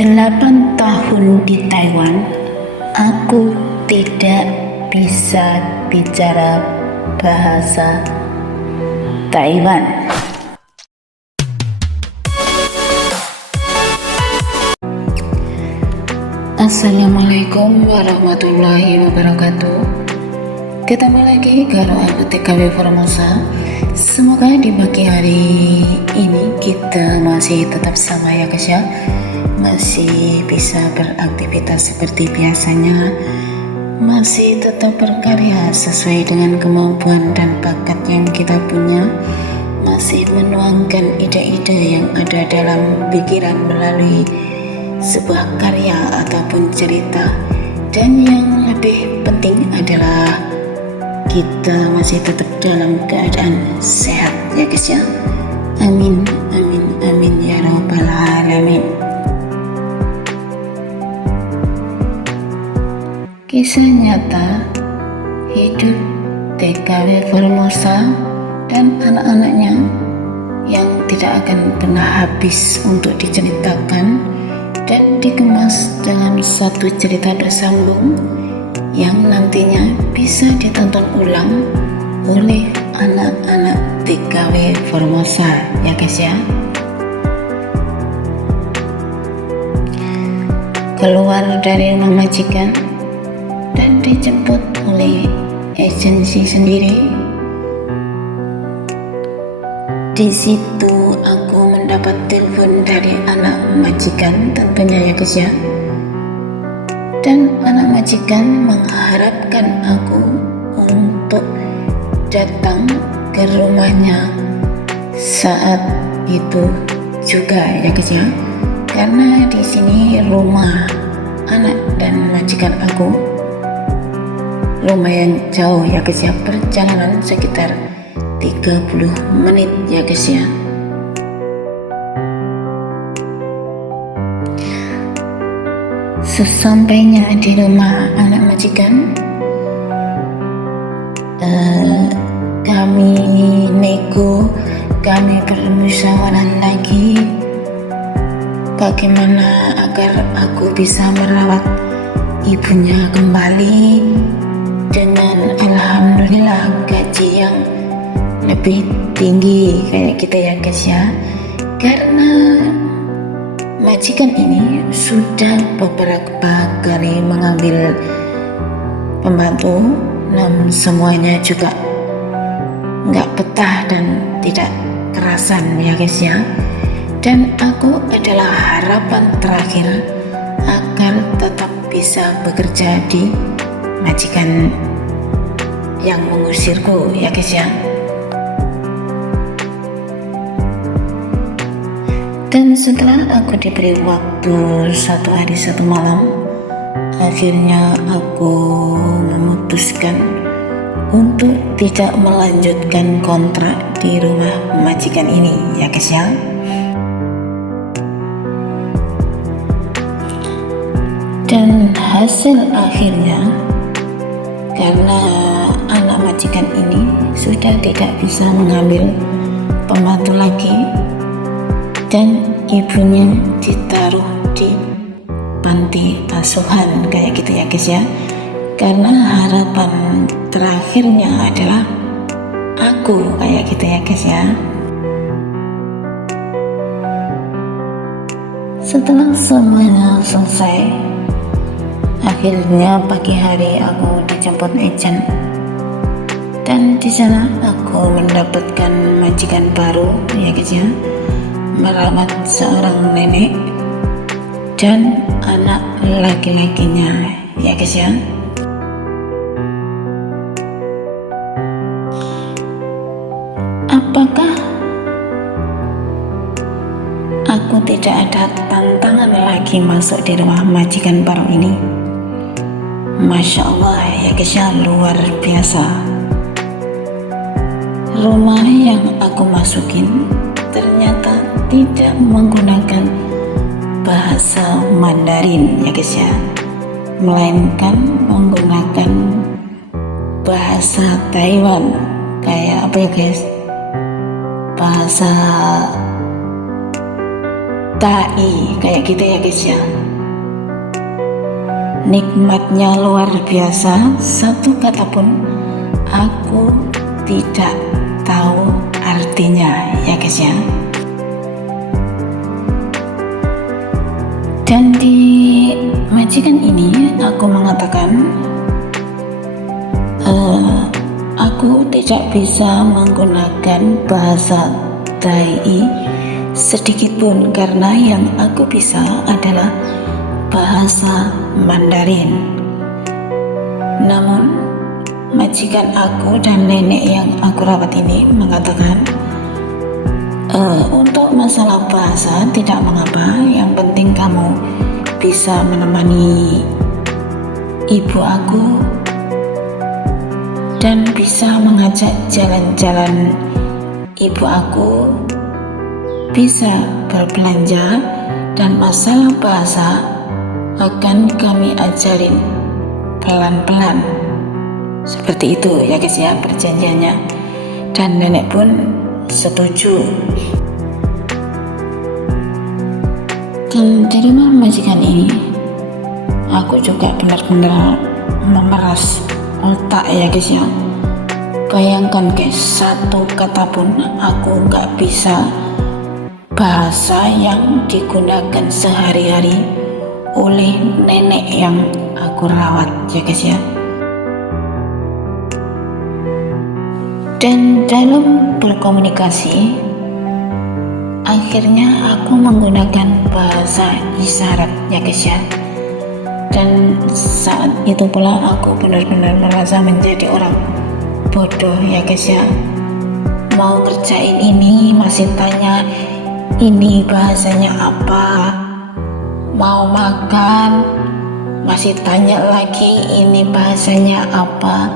8 tahun di Taiwan, aku tidak bisa bicara bahasa Taiwan. Assalamualaikum warahmatullahi wabarakatuh. Ketemu lagi karo aku TKW Formosa. Semoga di pagi hari ini kita masih tetap sama ya guys ya, masih bisa beraktivitas seperti biasanya, masih tetap berkarya sesuai dengan kemampuan dan bakat yang kita punya, masih menuangkan ide-ide yang ada dalam pikiran melalui sebuah karya ataupun cerita. Dan yang lebih penting adalah kita masih tetap dalam keadaan sehat ya guys ya. Amin amin amin ya rabbal alamin. Kisah nyata hidup TKW Formosa dan anak-anaknya yang tidak akan pernah habis untuk diceritakan dan dikemas dalam satu cerita bersambung yang nantinya bisa ditonton ulang oleh anak-anak TKW Formosa ya guys ya. Keluar dari rumah majikan dan dijemput oleh agensi sendiri. Di situ aku mendapat telepon dari anak majikan tentunya ya guys ya. Dan anak majikan mengharapkan aku untuk datang ke rumahnya saat itu juga ya guys ya. Karena di sini rumah anak dan majikan aku lumayan jauh ya guys ya, perjalanan sekitar 30 menit ya guys ya. Sesampainya di rumah anak majikan, kami nego, kami bermusyawarah lagi bagaimana agar aku bisa merawat ibunya kembali dengan alhamdulillah gaji yang lebih tinggi kayak kita ya guys ya. Karena majikan ini sudah beberapa kali mengambil pembantu, namun semuanya juga nggak betah dan tidak kerasan ya guys ya. Dan aku adalah harapan terakhir agar tetap bisa bekerja di majikan yang mengusirku ya guys ya. Dan setelah aku diberi waktu 1 hari 1 malam, akhirnya aku memutuskan untuk tidak melanjutkan kontrak di rumah majikan ini ya guys ya. Dan hasil akhirnya, karena anak majikan ini sudah tidak bisa mengambil pembantu lagi dan ibunya ditaruh di panti asuhan kayak gitu ya guys ya. Karena harapan terakhirnya adalah aku kayak gitu ya guys ya. Setelah semuanya selesai, akhirnya pagi hari aku dijemput agent, dan di sana aku mendapatkan majikan baru ya guys ya, merawat seorang nenek dan anak laki-lakinya ya guys ya. Apakah aku tidak ada tantangan lagi masuk di rumah majikan baru ini? Masya Allah ya guys ya, luar biasa. Rumah yang aku masukin ternyata tidak menggunakan bahasa Mandarin ya guys ya, melainkan menggunakan bahasa Taiwan. Kayak apa ya guys, bahasa tai kayak gitu ya guys ya. Nikmatnya luar biasa, satu kata pun aku tidak tahu artinya ya guys ya. Dan di majikan ini aku mengatakan aku tidak bisa menggunakan bahasa Tai sedikit pun, karena yang aku bisa adalah bahasa Mandarin. Namun majikan aku dan nenek yang aku rawat ini mengatakan untuk masalah bahasa tidak mengapa, yang penting kamu bisa menemani ibu aku dan bisa mengajak jalan-jalan ibu aku, bisa berbelanja, dan masalah bahasa akan kami ajarin pelan-pelan. Seperti itu ya guys ya perjanjiannya. Dan nenek pun setuju. Dan di rumah majikan ini aku juga benar-benar memeras otak ya guys ya. Bayangkan guys, satu kata pun aku gak bisa bahasa yang digunakan sehari-hari oleh nenek yang aku rawat ya guys ya. Dan dalam berkomunikasi akhirnya aku menggunakan bahasa isyarat ya guys ya. Dan saat itu pula aku benar-benar merasa menjadi orang bodoh ya guys ya. Mau kerjain ini masih tanya ini bahasanya apa, mau makan masih tanya lagi ini bahasanya apa.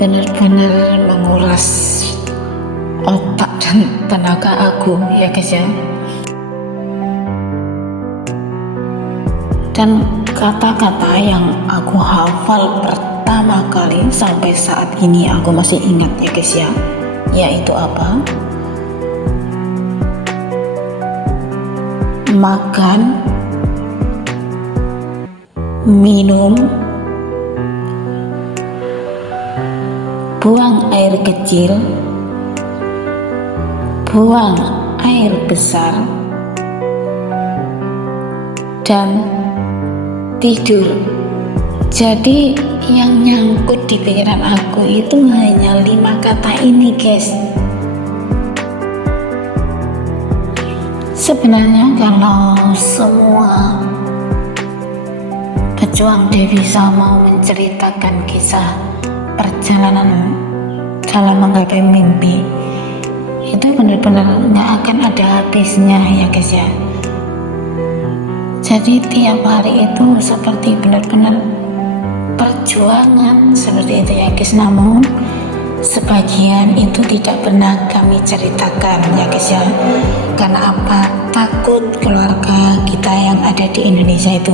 Benar-benar menguras otak dan tenaga aku ya guys ya. Dan kata-kata yang aku hafal pertama kali sampai saat ini aku masih ingat ya guys ya, yaitu apa? Makan, minum, buang air kecil, buang air besar, dan tidur. Jadi yang nyangkut di pikiran aku itu hanya 5 kata ini guys. Sebenarnya kalau semua pejuang devisa mau menceritakan kisah perjalanan dalam menggapai mimpi, itu benar-benar nggak akan ada habisnya ya guys ya. Jadi tiap hari itu seperti benar-benar perjuangan seperti itu ya guys. Namun sebagian itu tidak pernah kami ceritakan ya guys ya. Karena apa? Takut keluarga kita yang ada di Indonesia itu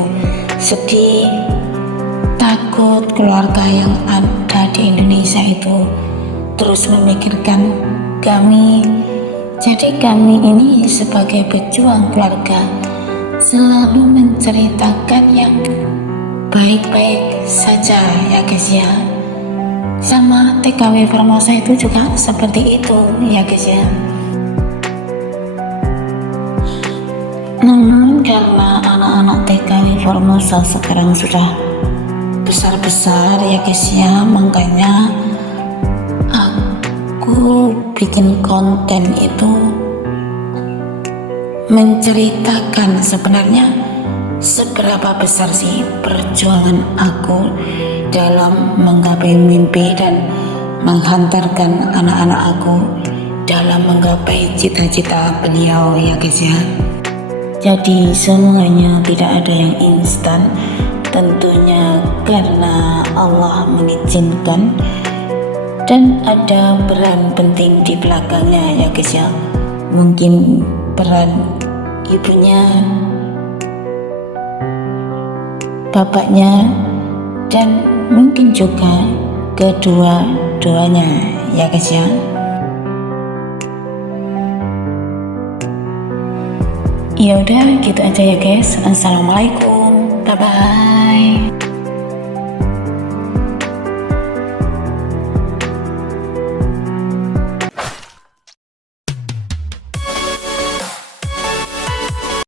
sedih, takut keluarga yang ada di Indonesia itu terus memikirkan kami. Jadi kami ini sebagai pejuang keluarga selalu menceritakan yang baik-baik saja ya guys ya. Sama TKW Formosa itu juga seperti itu ya guys ya. Namun karena anak-anak TKW Formosa sekarang sudah besar-besar ya guys ya, makanya aku bikin konten itu menceritakan sebenarnya seberapa besar sih perjuangan aku dalam menggapai mimpi dan menghantarkan anak-anak aku dalam menggapai cita-cita beliau ya guys ya. Jadi semuanya tidak ada yang instan, tentunya karena Allah mengizinkan dan ada peran penting di belakangnya ya guys ya. Mungkin peran ibunya, bapaknya, dan mungkin juga kedua-duanya ya guys ya. Ya udah gitu aja ya guys. Assalamualaikum. Bye bye.